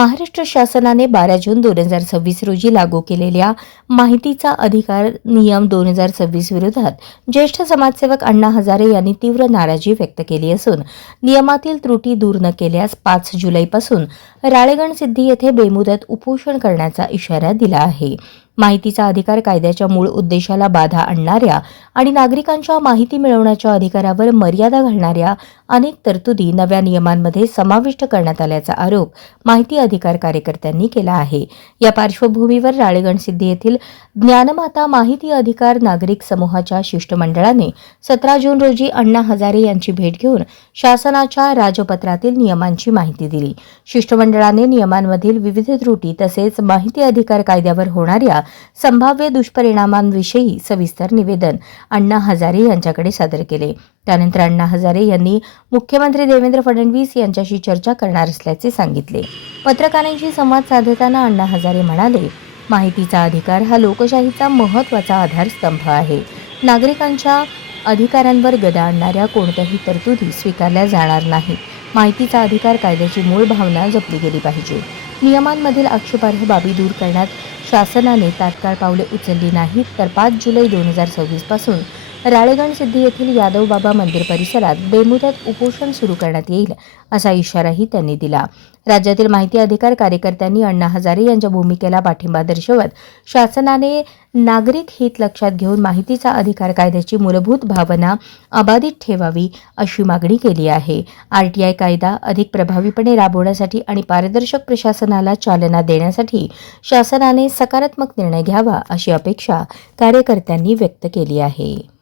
महाराष्ट्र शासनाने 12 जून 2026 रोजी लागू केलेल्या माहितीचा अधिकार नियम 2026 विरोधात ज्येष्ठ समाजसेवक अण्णा हजारे यांनी तीव्र नाराजी व्यक्त केली असून नियमातील त्रुटी दूर न केल्यास 5 जुलैपासून राळेगणसिद्धी येथे बेमुदत उपोषण करण्याचा इशारा दिला आहे. माहितीचा अधिकार कायद्याच्या मूळ उद्देशाला बाधा आणणाऱ्या आणि नागरिकांच्या माहिती मिळवण्याच्या अधिकारावर मर्यादा घालणाऱ्या अनेक तरतुदी नव्या नियमांमध्ये समाविष्ट करण्यात आल्याचा आरोप माहिती अधिकार कार्यकर्त्यांनी केला आहे. या पार्श्वभूमीवर राळेगणसिद्धी येथील ज्ञानमाता माहिती अधिकार नागरिक समूहाच्या शिष्टमंडळाने 17 जून रोजी अण्णा हजारे यांची भेट घेऊन शासनाच्या राजपत्रातील नियमांची माहिती दिली. शिष्टमंडळाने नियमांमधील विविध त्रुटी तसेच माहिती अधिकार कायद्यावर होणाऱ्या संभाव्य दुष्परिणामांविषयी सविस्तर निवेदन अण्णा हजारे यांच्याकडे सादर केले. त्यानंतर अण्णा हजारे यांनी मुख्यमंत्री देवेंद्र फडणवीस यांच्याशी चर्चा करणार असल्याचे सांगितले. पत्रकारांशी संवाद साधताना अण्णा हजारे म्हणाले, माहितीचा अधिकार हा लोकशाहीचा महत्त्वाचा आधारस्तंभ आहे. नागरिकांच्या अधिकारांवर गदा आणणाऱ्या कोणत्याही तरतुदी स्वीकारल्या जाणार नाहीत. माहितीचा अधिकार कायद्याची मूळ भावना जपली गेली पाहिजे. नियमांमधील आक्षेपार्ह बाबी दूर करण्यात शासनाने तात्काळ पावले उचलली नाहीत तर 5 जुलै 2026 पासून राळेगणसिद्धी येथील यादव बाबा मंदिर परिसरात बेमुदत उपोषण सुरू करण्यात येईल असा इशाराही त्यांनी दिला. राज्यातील माहिती अधिकार कार्यकर्त्यांनी अण्णा हजारे यांच्या भूमिकेला पाठिंबा दर्शवत शासनाने नागरिक हित लक्षात घेऊन माहितीचा अधिकार कायद्याची मूलभूत भावना अबाधित ठेवावी अशी मागणी केली आहे. RTI कायदा अधिक प्रभावीपणे राबवण्यासाठी आणि पारदर्शक प्रशासनाला चालना देण्यासाठी शासनाने सकारात्मक निर्णय घ्यावा अशी अपेक्षा कार्यकर्त्यांनी व्यक्त केली आहे.